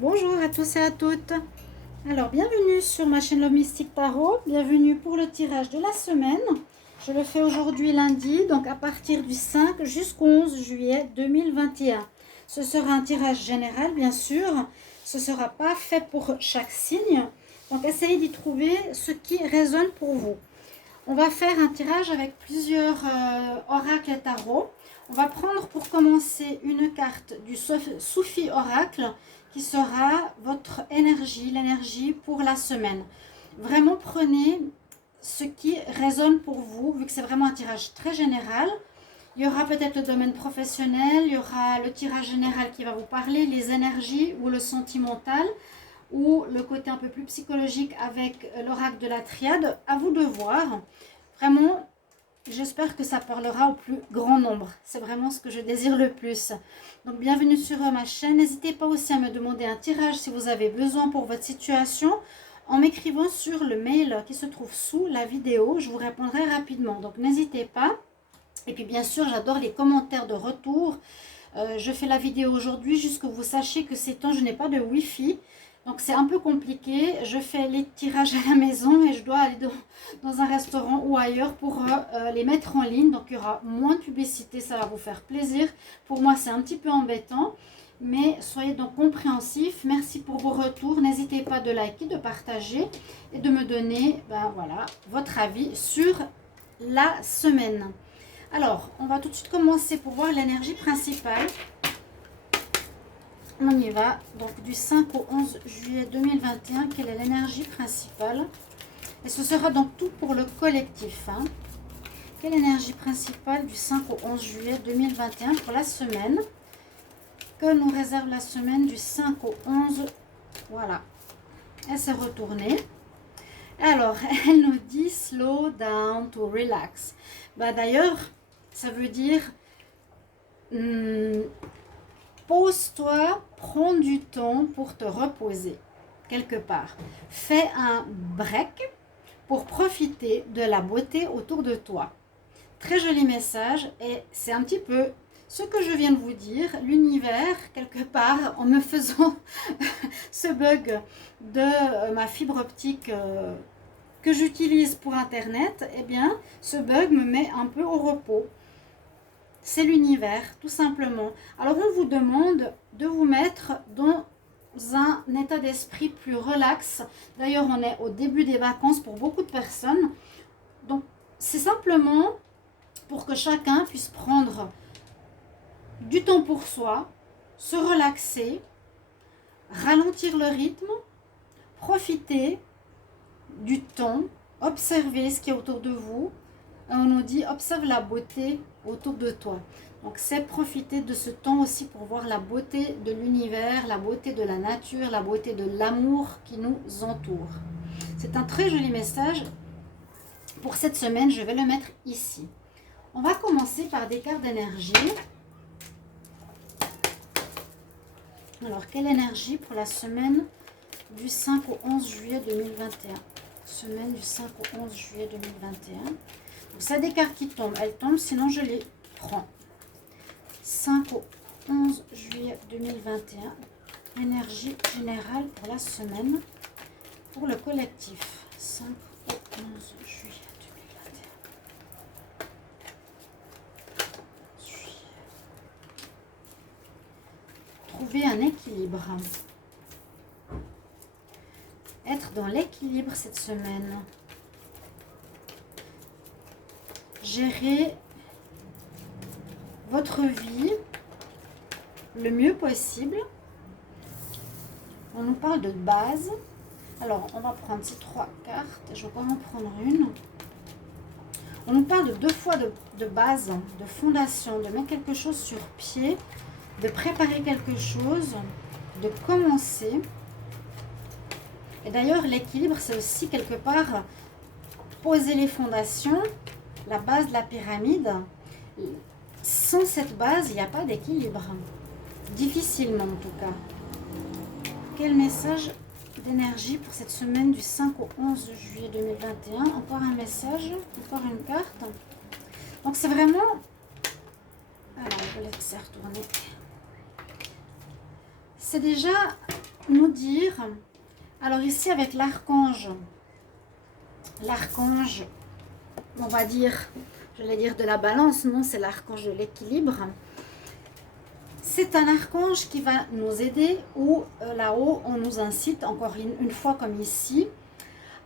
Bonjour à tous et à toutes. Alors, bienvenue sur ma chaîne Love Mystic Tarot. Bienvenue pour le tirage de la semaine. Je le fais aujourd'hui lundi, donc à partir du 5 jusqu'au 11 juillet 2021. Ce sera un tirage général, bien sûr. Ce ne sera pas fait pour chaque signe. Donc, essayez d'y trouver ce qui résonne pour vous. On va faire un tirage avec plusieurs oracles et tarots. On va prendre pour commencer une carte du Soufi Oracle qui sera votre énergie, l'énergie pour la semaine. Vraiment prenez ce qui résonne pour vous, vu que c'est vraiment un tirage très général. Il y aura peut-être le domaine professionnel, il y aura le tirage général qui va vous parler, les énergies ou le sentimental, ou le côté un peu plus psychologique avec l'oracle de la triade. À vous de voir. Vraiment, j'espère que ça parlera au plus grand nombre. C'est vraiment ce que je désire le plus. Donc, bienvenue sur ma chaîne. N'hésitez pas aussi à me demander un tirage si vous avez besoin pour votre situation en m'écrivant sur le mail qui se trouve sous la vidéo. Je vous répondrai rapidement. Donc, n'hésitez pas. Et puis, bien sûr, j'adore les commentaires de retour. Je fais la vidéo aujourd'hui juste que vous sachiez que ces temps, je n'ai pas de Wi-Fi. Donc c'est un peu compliqué, je fais les tirages à la maison et je dois aller dans un restaurant ou ailleurs pour les mettre en ligne. Donc il y aura moins de publicité, ça va vous faire plaisir. Pour moi c'est un petit peu embêtant, mais soyez donc compréhensifs. Merci pour vos retours, n'hésitez pas de liker, de partager et de me donner voilà, votre avis sur la semaine. Alors on va tout de suite commencer pour voir l'énergie principale. On y va, donc du 5 au 11 juillet 2021, quelle est l'énergie principale? Et ce sera donc tout pour le collectif. Quelle énergie principale du 5 au 11 juillet 2021 pour la semaine? Que nous réserve la semaine du 5 au 11? Voilà, elle s'est retournée. Alors, elle nous dit slow down to relax. D'ailleurs, ça veut dire... pose-toi, prends du temps pour te reposer quelque part. Fais un break pour profiter de la beauté autour de toi. Très joli message et c'est un petit peu ce que je viens de vous dire. L'univers, quelque part, en me faisant ce bug de ma fibre optique que j'utilise pour Internet, eh bien, ce bug me met un peu au repos. C'est l'univers, tout simplement. Alors, on vous demande de vous mettre dans un état d'esprit plus relax. D'ailleurs, on est au début des vacances pour beaucoup de personnes. Donc, c'est simplement pour que chacun puisse prendre du temps pour soi, se relaxer, ralentir le rythme, profiter du temps, observer ce qui est autour de vous. Et on nous dit, observe la beauté autour de toi. Donc c'est profiter de ce temps aussi pour voir la beauté de l'univers, la beauté de la nature, la beauté de l'amour qui nous entoure. C'est un très joli message. Pour cette semaine, je vais le mettre ici. On va commencer par des cartes d'énergie. Alors, quelle énergie pour la semaine du 5 au 11 juillet 2021? Semaine du 5 au 11 juillet 2021. Donc, ça des cartes qui tombent. Elles tombent, sinon je les prends. 5 au 11 juillet 2021. Énergie générale pour la semaine. Pour le collectif. 5 au 11 juillet 2021. Trouver un équilibre. Être dans l'équilibre cette semaine. Gérer votre vie le mieux possible. On nous parle de base. Alors, on va prendre ces 3 cartes. Je vais pas en prendre une. On nous parle de 2 fois de base, de fondation, de mettre quelque chose sur pied, de préparer quelque chose, de commencer. Et d'ailleurs, l'équilibre, c'est aussi quelque part poser les fondations, la base de la pyramide. Sans cette base, il n'y a pas d'équilibre. Difficilement, en tout cas. Quel message d'énergie pour cette semaine du 5 au 11 juillet 2021? Encore un message, encore une carte. Donc, c'est vraiment... Alors, je vais laisser retourner. C'est déjà nous dire, alors ici avec l'archange, on va dire, j'allais dire de la balance, non, c'est l'archange de l'équilibre. C'est un archange qui va nous aider où là-haut on nous incite, encore une fois comme ici,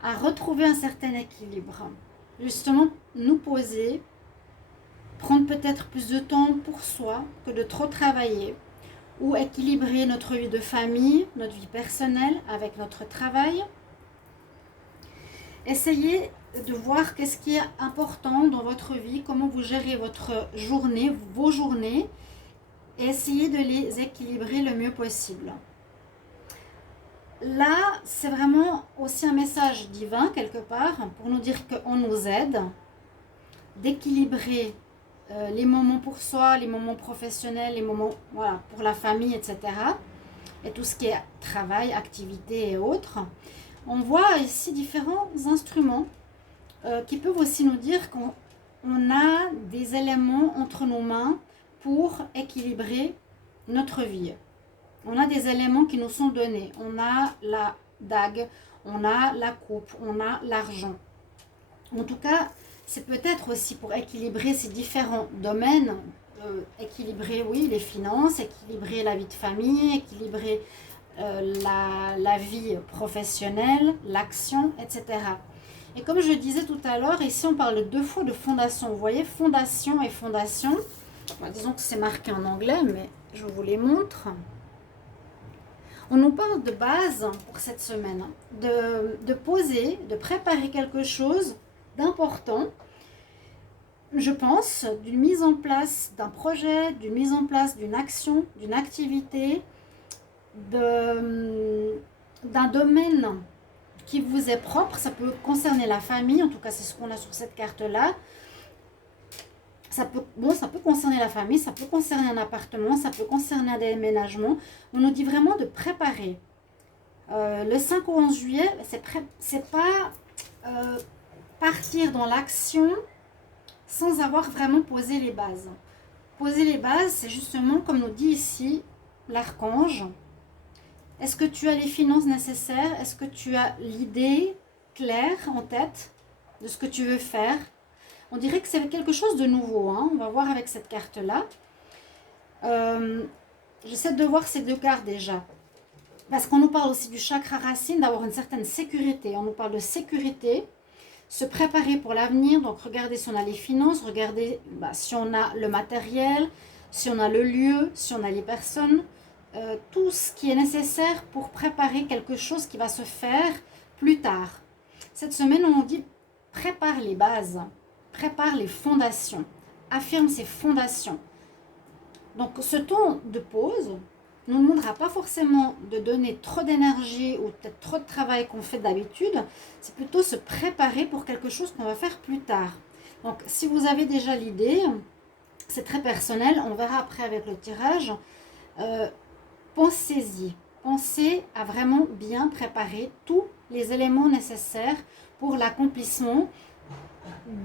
à retrouver un certain équilibre. Justement, nous poser, prendre peut-être plus de temps pour soi que de trop travailler, ou équilibrer notre vie de famille, notre vie personnelle avec notre travail. Essayez de voir qu'est-ce qui est important dans votre vie, comment vous gérez votre journée, vos journées, et essayez de les équilibrer le mieux possible. Là, c'est vraiment aussi un message divin quelque part pour nous dire qu'on nous aide d'équilibrer les moments pour soi, les moments professionnels, les moments voilà, pour la famille, etc. Et tout ce qui est travail, activité et autres. On voit ici différents instruments qui peuvent aussi nous dire qu'on a des éléments entre nos mains pour équilibrer notre vie. On a des éléments qui nous sont donnés. On a la dague, on a la coupe, on a l'argent. En tout cas, c'est peut-être aussi pour équilibrer ces différents domaines, équilibrer, oui, les finances, équilibrer la vie de famille, équilibrer la vie professionnelle, l'action, etc. Et comme je disais tout à l'heure, ici on parle deux fois de fondation. Vous voyez, fondation et fondation. Bon, disons que c'est marqué en anglais, mais je vous les montre. On nous parle de base pour cette semaine, de poser, de préparer quelque chose d'important, je pense, d'une mise en place d'un projet, d'une mise en place d'une action, d'une activité, d'un domaine qui vous est propre. Ça peut concerner la famille, en tout cas c'est ce qu'on a sur cette carte-là. Ça peut concerner la famille, ça peut concerner un appartement, ça peut concerner un déménagement. On nous dit vraiment de préparer. Le 5 au 11 juillet, c'est pas partir dans l'action sans avoir vraiment posé les bases. Poser les bases, c'est justement, comme nous dit ici l'archange. Est-ce que tu as les finances nécessaires? Est-ce que tu as l'idée claire en tête de ce que tu veux faire? On dirait que c'est quelque chose de nouveau. Hein. On va voir avec cette carte-là. J'essaie de voir ces deux cartes déjà. Parce qu'on nous parle aussi du chakra racine, d'avoir une certaine sécurité. On nous parle de sécurité, se préparer pour l'avenir. Donc, regardez si on a les finances, regardez si on a le matériel, si on a le lieu, si on a les personnes. Tout ce qui est nécessaire pour préparer quelque chose qui va se faire plus tard. Cette semaine, on nous dit prépare les bases. Prépare les fondations, affirme ses fondations. Donc ce temps de pause ne nous demandera pas forcément de donner trop d'énergie ou peut-être trop de travail qu'on fait d'habitude, c'est plutôt se préparer pour quelque chose qu'on va faire plus tard. Donc si vous avez déjà l'idée, c'est très personnel, on verra après avec le tirage, pensez-y, pensez à vraiment bien préparer tous les éléments nécessaires pour l'accomplissement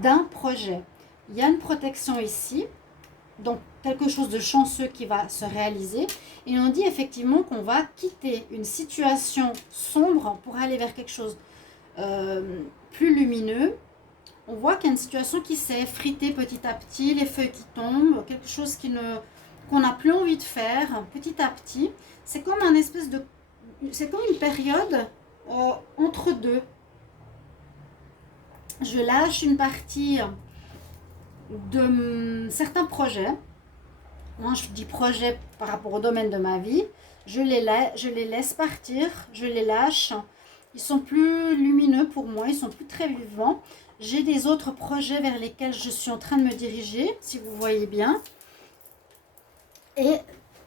d'un projet. Il y a une protection ici, donc quelque chose de chanceux qui va se réaliser, et on dit effectivement qu'on va quitter une situation sombre pour aller vers quelque chose plus lumineux. On voit qu'il y a une situation qui s'est effritée petit à petit, les feuilles qui tombent, quelque chose qu'on n'a plus envie de faire petit à petit. C'est comme c'est comme une période entre deux. Je lâche une partie de certains projets. Moi, je dis projets par rapport au domaine de ma vie. Je les laisse partir, je les lâche. Ils sont plus lumineux pour moi, ils sont plus très vivants. J'ai des autres projets vers lesquels je suis en train de me diriger, si vous voyez bien. Et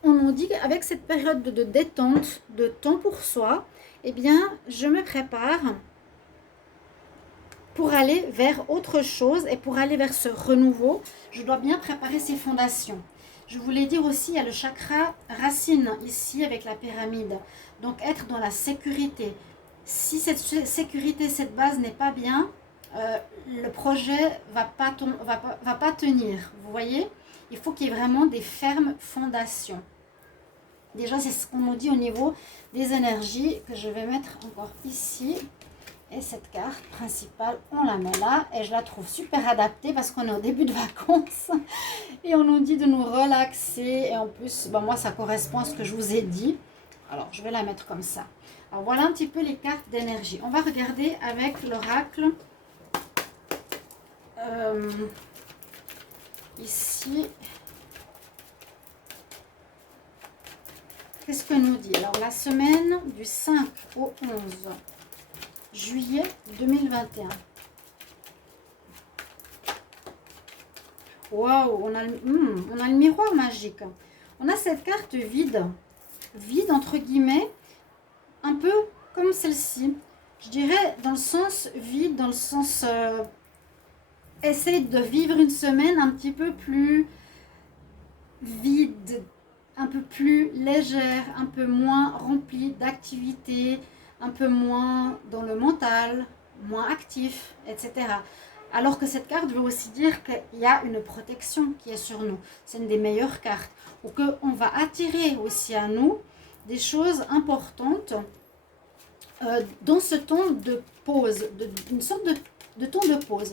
on nous dit qu'avec cette période de détente, de temps pour soi, eh bien, je me prépare pour aller vers autre chose et pour aller vers ce renouveau. Je dois bien préparer ces fondations. Je voulais dire aussi, il y a le chakra racine ici avec la pyramide. Donc, être dans la sécurité. Si cette sécurité, cette base n'est pas bien, le projet va pas tenir. Vous voyez? Il faut qu'il y ait vraiment des fermes fondations. Déjà, c'est ce qu'on nous dit au niveau des énergies que je vais mettre encore ici. Et cette carte principale, on la met là. Et je la trouve super adaptée parce qu'on est au début de vacances. Et on nous dit de nous relaxer. Et en plus, ben moi, ça correspond à ce que je vous ai dit. Alors, je vais la mettre comme ça. Alors, voilà un petit peu les cartes d'énergie. On va regarder avec l'oracle. Ici. Qu'est-ce que nous dit? Alors, la semaine du 5 au 11 juillet 2021. Waouh, on a le miroir magique. On a cette carte vide. Vide, entre guillemets, un peu comme celle-ci. Je dirais dans le sens vide, dans le sens... essaye de vivre une semaine un petit peu plus vide, un peu plus légère, un peu moins remplie d'activités, un peu moins dans le mental, moins actif, etc. Alors que cette carte veut aussi dire qu'il y a une protection qui est sur nous. C'est une des meilleures cartes. Ou qu'on va attirer aussi à nous des choses importantes dans ce temps de pause, une sorte de temps de pause.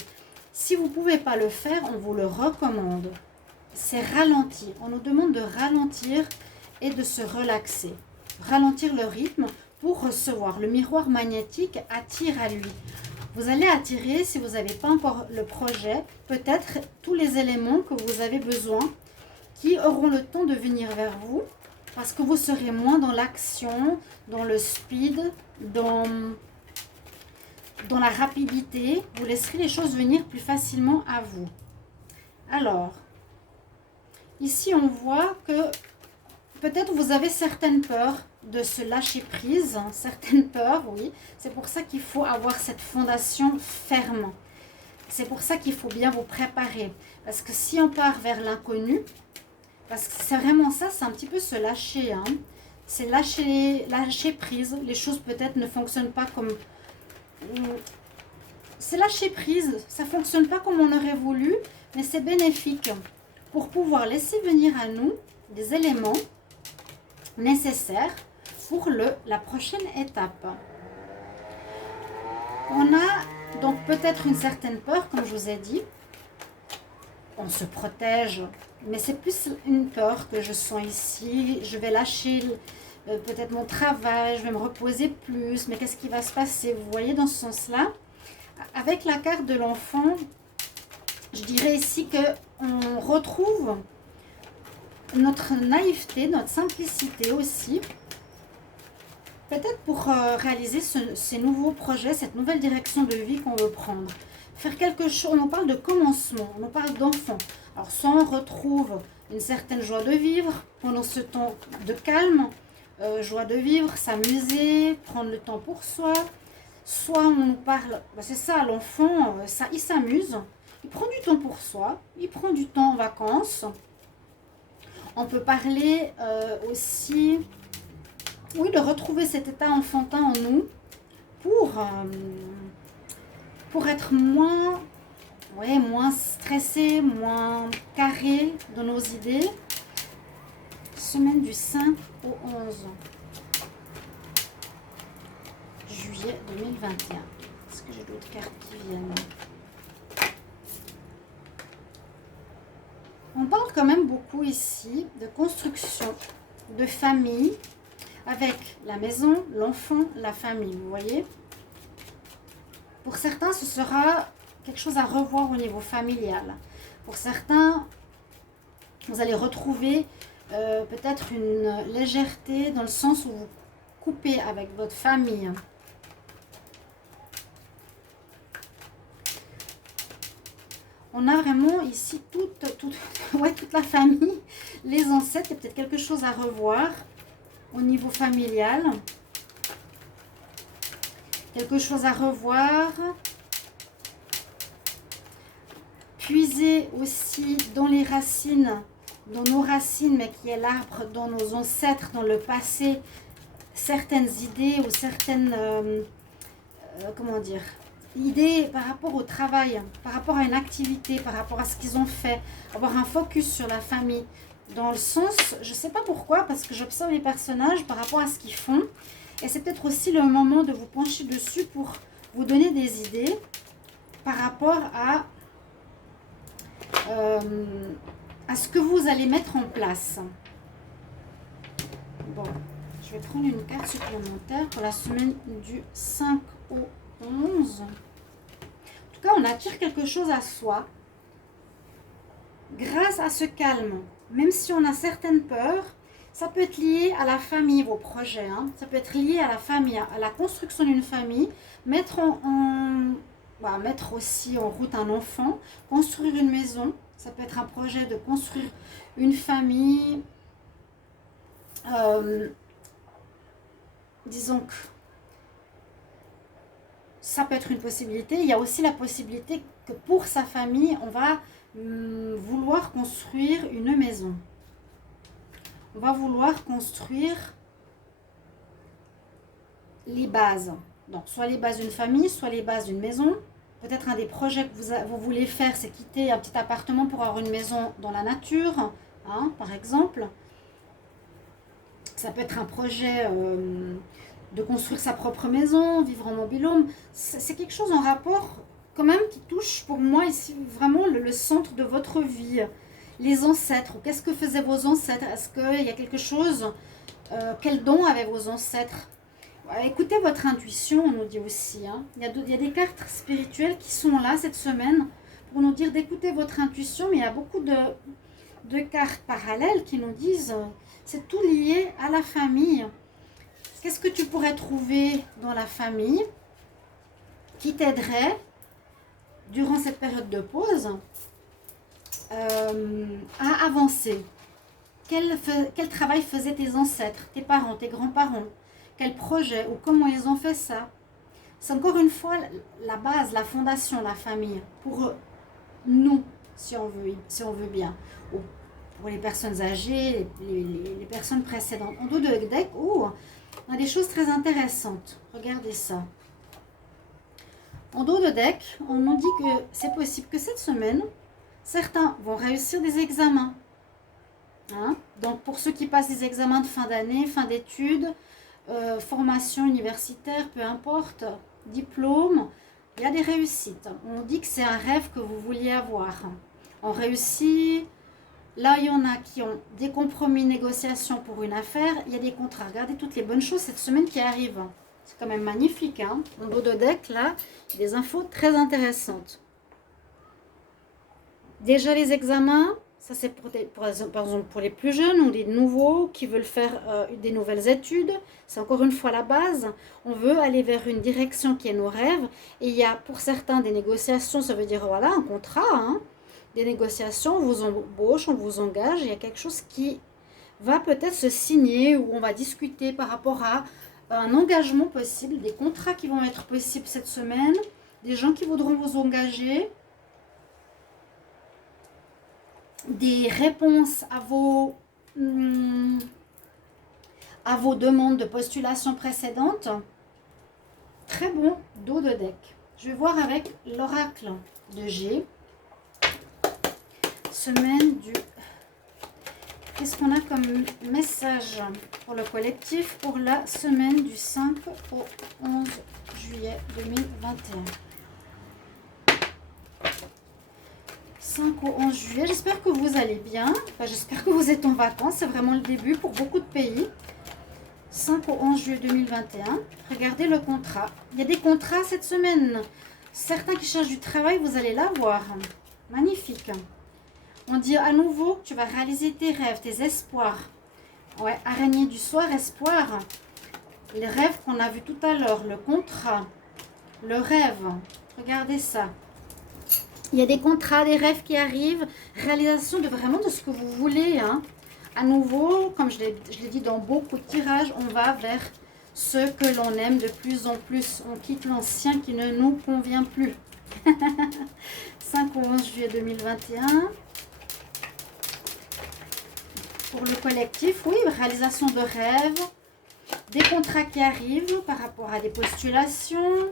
Si vous ne pouvez pas le faire, on vous le recommande. C'est ralentir. On nous demande de ralentir et de se relaxer. Ralentir le rythme pour recevoir. Le miroir magnétique attire à lui. Vous allez attirer, si vous n'avez pas encore le projet, peut-être tous les éléments que vous avez besoin qui auront le temps de venir vers vous parce que vous serez moins dans l'action, dans le speed, dans la rapidité. Vous laisserez les choses venir plus facilement à vous. Alors, ici on voit que peut-être vous avez certaines peurs de se lâcher prise, hein, certaines peurs, oui. C'est pour ça qu'il faut avoir cette fondation ferme. C'est pour ça qu'il faut bien vous préparer. Parce que si on part vers l'inconnu, parce que c'est vraiment ça, c'est un petit peu se lâcher. Hein. C'est lâcher prise. Les choses peut-être ne fonctionnent pas comme... C'est lâcher prise. Ça ne fonctionne pas comme on aurait voulu, mais c'est bénéfique pour pouvoir laisser venir à nous des éléments nécessaires pour la prochaine étape. On a donc peut-être une certaine peur, comme je vous ai dit. On se protège, mais c'est plus une peur que je sens ici. Je vais lâcher peut-être mon travail, je vais me reposer plus, mais qu'est-ce qui va se passer? Vous voyez, dans ce sens-là, avec la carte de l'enfant, je dirais ici qu'on retrouve notre naïveté, notre simplicité aussi, peut-être pour réaliser ces nouveaux projets, cette nouvelle direction de vie qu'on veut prendre. Faire quelque chose, on parle de commencement, on parle d'enfant. Alors soit on retrouve une certaine joie de vivre pendant ce temps de calme, joie de vivre, s'amuser, prendre le temps pour soi. Soit on nous parle, c'est ça, l'enfant, il s'amuse, il prend du temps pour soi, il prend du temps en vacances. On peut parler aussi, oui, de retrouver cet état enfantin en nous pour être moins stressé, moins carré dans nos idées. Semaine du 5 au 11 juillet 2021. Est-ce que j'ai d'autres cartes qui viennent? On parle quand même beaucoup ici de construction, de famille, avec la maison, l'enfant, la famille, vous voyez. Pour certains, ce sera quelque chose à revoir au niveau familial. Pour certains, vous allez retrouver peut-être une légèreté dans le sens où vous coupez avec votre famille. On a vraiment ici toute la famille, les ancêtres, il y a peut-être quelque chose à revoir au niveau familial. Quelque chose à revoir. Puiser aussi dans les racines, dans nos racines, mais qui est l'arbre, dans nos ancêtres, dans le passé, certaines idées ou certaines, comment dire, idées par rapport au travail, par rapport à une activité, par rapport à ce qu'ils ont fait, avoir un focus sur la famille, dans le sens, je ne sais pas pourquoi, parce que j'observe les personnages par rapport à ce qu'ils font. Et c'est peut-être aussi le moment de vous pencher dessus pour vous donner des idées par rapport à ce que vous allez mettre en place. Bon, je vais prendre une carte supplémentaire pour la semaine du 5 au 11. En tout cas, on attire quelque chose à soi grâce à ce calme. Même si on a certaines peurs, ça peut être lié à la famille, vos projets. Hein. Ça peut être lié à la famille, à la construction d'une famille, mettre mettre aussi en route un enfant, construire une maison. Ça peut être un projet de construire une famille. Disons que ça peut être une possibilité. Il y a aussi la possibilité que pour sa famille, on va vouloir construire une maison. On va vouloir construire les bases. Donc, soit les bases d'une famille, soit les bases d'une maison. Peut-être un des projets que vous voulez faire, c'est quitter un petit appartement pour avoir une maison dans la nature, hein, par exemple. Ça peut être un projet de construire sa propre maison, vivre en mobil-home. C'est quelque chose en rapport quand même qui touche pour moi ici vraiment le centre de votre vie. Les ancêtres, qu'est-ce que faisaient vos ancêtres? Est-ce qu'il y a quelque chose, quel don avaient vos ancêtres? Écoutez votre intuition, on nous dit aussi. Hein. Il y a des cartes spirituelles qui sont là cette semaine pour nous dire d'écouter votre intuition, mais il y a beaucoup de cartes parallèles qui nous disent c'est tout lié à la famille. Qu'est-ce que tu pourrais trouver dans la famille qui t'aiderait durant cette période de pause à avancer? Quel travail faisaient tes ancêtres, tes parents, tes grands-parents? Quel projet ou comment ils ont fait ça? C'est encore une fois la base, la fondation, la famille. Pour nous, si on veut bien. Ou pour les personnes âgées, les personnes précédentes. En dos de deck, on a des choses très intéressantes. Regardez ça. En dos de deck, on nous dit que c'est possible que cette semaine, certains vont réussir des examens. Hein? Donc pour ceux qui passent des examens de fin d'année, fin d'études, formation universitaire, peu importe, diplôme, il y a des réussites. On dit que c'est un rêve que vous vouliez avoir. On réussit. Là, il y en a qui ont des compromis, négociations pour une affaire. Il y a des contrats. Regardez toutes les bonnes choses cette semaine qui arrivent. C'est quand même magnifique. Hein? En dos de deck, là, il y a des infos très intéressantes. Déjà les examens. Ça, c'est par exemple pour les plus jeunes ou les nouveaux qui veulent faire des nouvelles études. C'est encore une fois la base. On veut aller vers une direction qui est nos rêves. Et il y a pour certains des négociations, ça veut dire voilà, un contrat. Hein, des négociations, on vous embauche, on vous engage. Il y a quelque chose qui va peut-être se signer ou on va discuter par rapport à un engagement possible, des contrats qui vont être possibles cette semaine, des gens qui voudront vous engager. Des réponses à vos demandes de postulation précédentes. Très bon dos de deck. Je vais voir avec l'oracle de G. Semaine du... Qu'est-ce qu'on a comme message pour le collectif pour la semaine du 5 au 11 juillet 2021. 5 au 11 juillet. J'espère que vous allez bien. Enfin, j'espère que vous êtes en vacances. C'est vraiment le début pour beaucoup de pays. 5 au 11 juillet 2021. Regardez le contrat. Il y a des contrats cette semaine. Certains qui cherchent du travail, vous allez l'avoir. Magnifique. On dit à nouveau que tu vas réaliser tes rêves, tes espoirs. Ouais, araignée du soir, espoir. Les rêves qu'on a vus tout à l'heure. Le contrat. Le rêve. Regardez ça. Il y a des contrats, des rêves qui arrivent, réalisation de vraiment de ce que vous voulez. Hein. À nouveau, comme je l'ai dit dans beaucoup de tirages, on va vers ce que l'on aime de plus en plus. On quitte l'ancien qui ne nous convient plus. 5 au 11 juillet 2021. Pour le collectif, oui, réalisation de rêves, des contrats qui arrivent par rapport à des postulations.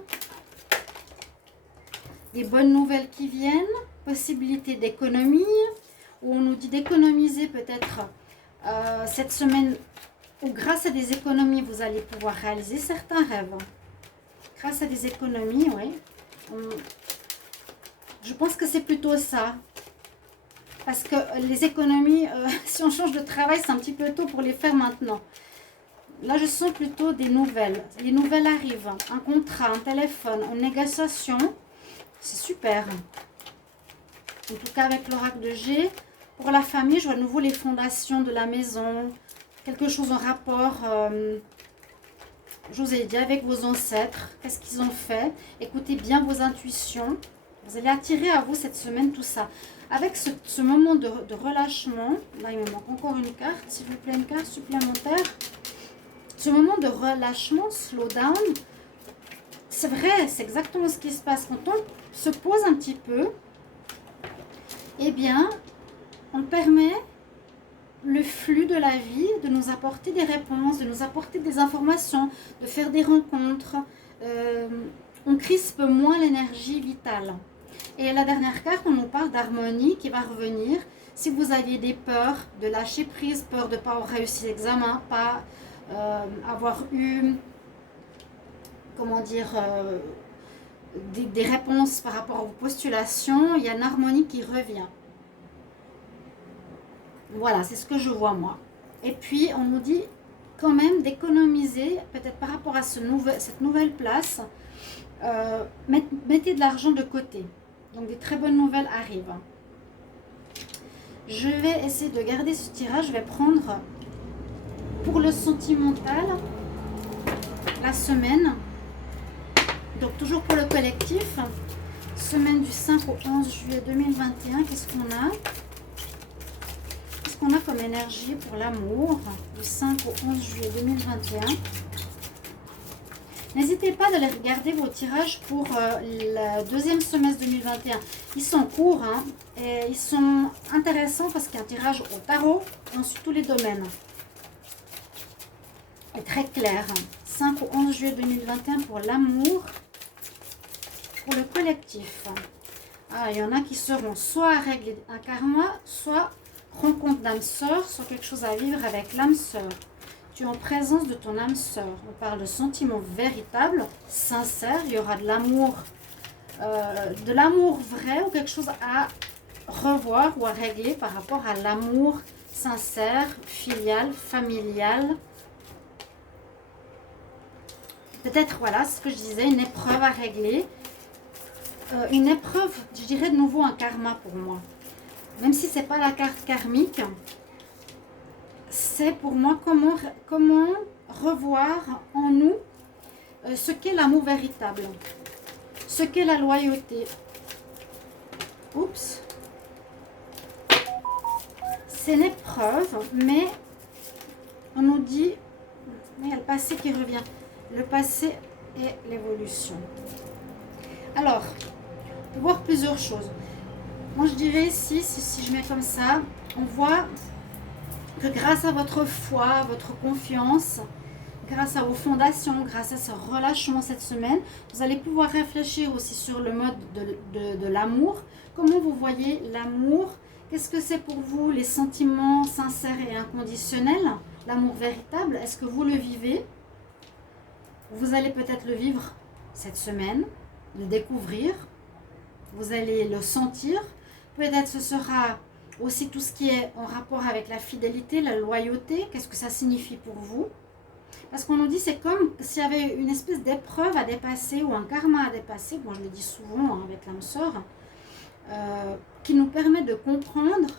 Des bonnes nouvelles qui viennent, possibilité d'économie. où on nous dit d'économiser peut-être cette semaine, ou grâce à des économies, vous allez pouvoir réaliser certains rêves. Grâce à des économies, oui. Je pense que c'est plutôt ça. Parce que les économies, si on change de travail, c'est un petit peu tôt pour les faire maintenant. Là, je sens plutôt des nouvelles. Les nouvelles arrivent. Un contrat, un téléphone, une négociation. C'est super. En tout cas, avec l'oracle de G. Pour la famille, je vois de nouveau les fondations de la maison. Quelque chose en rapport, je vous ai dit, avec vos ancêtres. Qu'est-ce qu'ils ont fait? Écoutez bien vos intuitions. Vous allez attirer à vous cette semaine tout ça. Avec ce moment de relâchement. Là, il me manque encore une carte. S'il vous plaît, une carte supplémentaire. Ce moment de relâchement, slow down, c'est vrai, c'est exactement ce qui se passe. Quand on se pose un petit peu, eh bien, on permet le flux de la vie de nous apporter des réponses, de nous apporter des informations, de faire des rencontres. On crispe moins l'énergie vitale. Et la dernière carte, on nous parle d'harmonie qui va revenir. Si vous aviez des peurs de lâcher prise, peur de ne pas avoir réussi l'examen, pas... avoir eu, comment dire, des réponses par rapport aux postulations, il y a une harmonie qui revient. Voilà, c'est ce que je vois moi. Et puis, on nous dit quand même d'économiser, peut-être par rapport à cette nouvelle place, mettez de l'argent de côté. Donc, des très bonnes nouvelles arrivent. Je vais essayer de garder ce tirage, je vais prendre... Pour le sentimental, la semaine, donc toujours pour le collectif, semaine du 5 au 11 juillet 2021, qu'est-ce qu'on a? Qu'est-ce qu'on a comme énergie pour l'amour du 5 au 11 juillet 2021? N'hésitez pas d'aller regarder vos tirages pour le deuxième semestre 2021. Ils sont courts hein, et ils sont intéressants parce qu'il y a un tirage au tarot dans tous les domaines. Est très clair. 5 au 11 juillet 2021 pour l'amour, pour le collectif. Ah, il y en a qui seront soit à régler un karma, soit rencontre d'âme sœur, soit quelque chose à vivre avec l'âme sœur. Tu es en présence de ton âme sœur. On parle de sentiments véritables, sincères. Il y aura de l'amour vrai ou quelque chose à revoir ou à régler par rapport à l'amour sincère, filial, familial. Peut-être, voilà, ce que je disais, une épreuve à régler. Une épreuve, je dirais de nouveau un karma pour moi. Même si ce n'est pas la carte karmique, c'est pour moi comment revoir en nous ce qu'est l'amour véritable. Ce qu'est la loyauté. Oups. C'est une épreuve, mais on nous dit, il y a le passé qui revient. Le passé et l'évolution. Alors, on peut voir plusieurs choses. Moi, je dirais ici, si je mets comme ça, on voit que grâce à votre foi, votre confiance, grâce à vos fondations, grâce à ce relâchement cette semaine, vous allez pouvoir réfléchir aussi sur le mode de l'amour. Comment vous voyez l'amour? Qu'est-ce que c'est pour vous les sentiments sincères et inconditionnels? L'amour véritable, est-ce que vous le vivez? Vous allez peut-être le vivre cette semaine, le découvrir, vous allez le sentir. Peut-être ce sera aussi tout ce qui est en rapport avec la fidélité, la loyauté. Qu'est-ce que ça signifie pour vous? Parce qu'on nous dit c'est comme s'il y avait une espèce d'épreuve à dépasser ou un karma à dépasser. Moi je le dis souvent hein, avec l'âme sœur, qui nous permet de comprendre,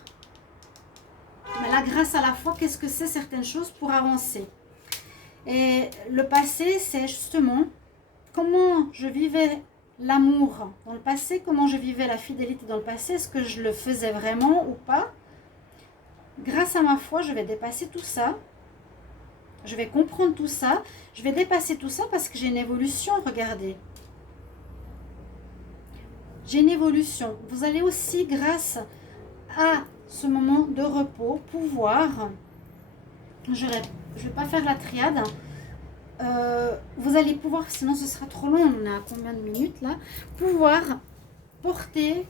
mais là grâce à la foi, qu'est-ce que c'est certaines choses pour avancer. Et le passé, c'est justement comment je vivais l'amour dans le passé, comment je vivais la fidélité dans le passé, est-ce que je le faisais vraiment ou pas? Grâce à ma foi, je vais dépasser tout ça. Je vais comprendre tout ça. Je vais dépasser tout ça parce que j'ai une évolution, regardez. J'ai une évolution. Vous allez aussi, grâce à ce moment de repos, pouvoir... Je ne vais pas faire la triade. Vous allez pouvoir, sinon ce sera trop long, on a combien de minutes là, pouvoir porter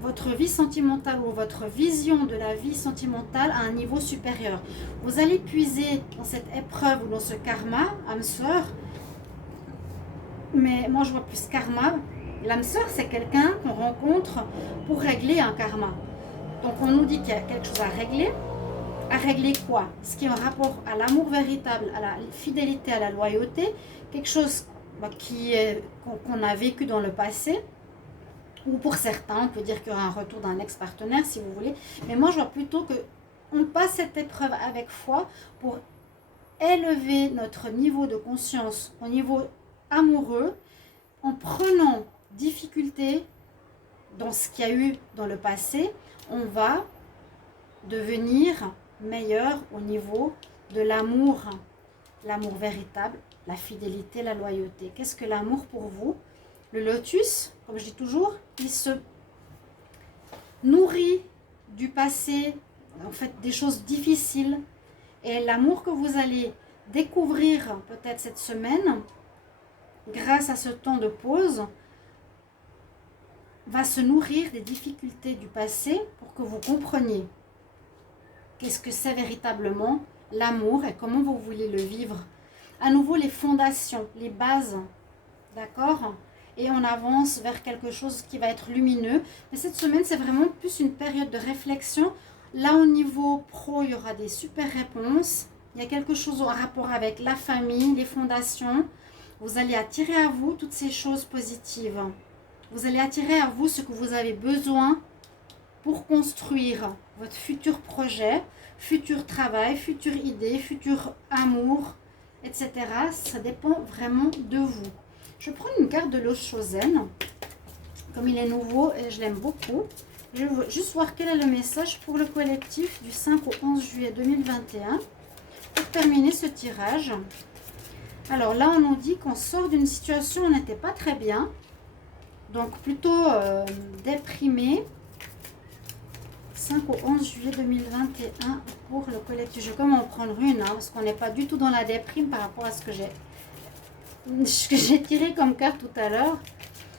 votre vie sentimentale ou votre vision de la vie sentimentale à un niveau supérieur. Vous allez puiser dans cette épreuve ou dans ce karma, âme sœur, mais moi je vois plus karma. L'âme sœur, c'est quelqu'un qu'on rencontre pour régler un karma. Donc on nous dit qu'il y a quelque chose à régler. À régler quoi? Ce qui est en rapport à l'amour véritable, à la fidélité, à la loyauté, quelque chose qu'on a vécu dans le passé, ou pour certains, on peut dire qu'il y aura un retour d'un ex-partenaire si vous voulez, mais moi je vois plutôt que on passe cette épreuve avec foi pour élever notre niveau de conscience au niveau amoureux, en prenant difficulté dans ce qu'il y a eu dans le passé, on va devenir meilleur au niveau de l'amour véritable, la fidélité, la loyauté. Qu'est-ce que l'amour pour vous? Le lotus, comme je dis toujours, il se nourrit du passé, en fait des choses difficiles, et l'amour que vous allez découvrir peut-être cette semaine, grâce à ce temps de pause, va se nourrir des difficultés du passé pour que vous compreniez qu'est-ce que c'est véritablement l'amour et comment vous voulez le vivre. À nouveau, les fondations, les bases, d'accord? Et on avance vers quelque chose qui va être lumineux. Mais cette semaine, c'est vraiment plus une période de réflexion. Là, au niveau pro, il y aura des super réponses. Il y a quelque chose en rapport avec la famille, les fondations. Vous allez attirer à vous toutes ces choses positives. Vous allez attirer à vous ce que vous avez besoin pour construire votre futur projet, futur travail, future idée, futur amour, etc. Ça dépend vraiment de vous. Je prends une carte de l'Oshozen. Comme il est nouveau et je l'aime beaucoup. Je veux juste voir quel est le message pour le collectif du 5 au 11 juillet 2021. Pour terminer ce tirage. Alors là, on nous dit qu'on sort d'une situation où on n'était pas très bien. Donc plutôt déprimé. 5 au 11 juillet 2021 pour le collectif. Je vais comment en prendre une, parce qu'on n'est pas du tout dans la déprime par rapport à ce que j'ai tiré comme carte tout à l'heure.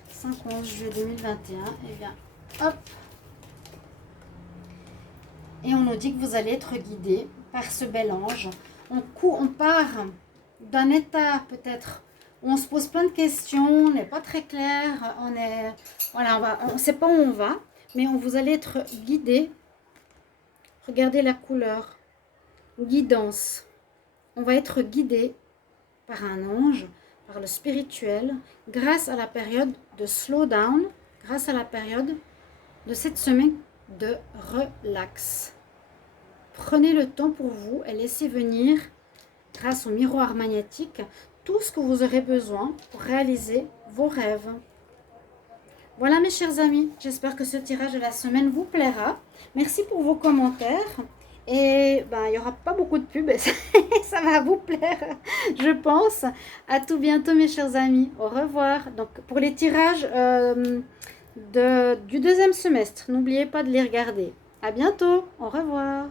5 au 11 juillet 2021. Et bien, hop. Et on nous dit que vous allez être guidé par ce bel ange. On part d'un état peut-être où on se pose plein de questions, on n'est pas très clair, on ne sait pas où on va. Mais vous allez être guidé. Regardez la couleur. Guidance. On va être guidé par un ange, par le spirituel, grâce à la période de slowdown, grâce à la période de cette semaine de relax. Prenez le temps pour vous et laissez venir, grâce au miroir magnétique, tout ce que vous aurez besoin pour réaliser vos rêves. Voilà mes chers amis, j'espère que ce tirage de la semaine vous plaira. Merci pour vos commentaires. Et il n'y aura pas beaucoup de pubs, ça va vous plaire, je pense. À tout bientôt mes chers amis, au revoir. Donc pour les tirages du deuxième semestre, n'oubliez pas de les regarder. À bientôt, au revoir.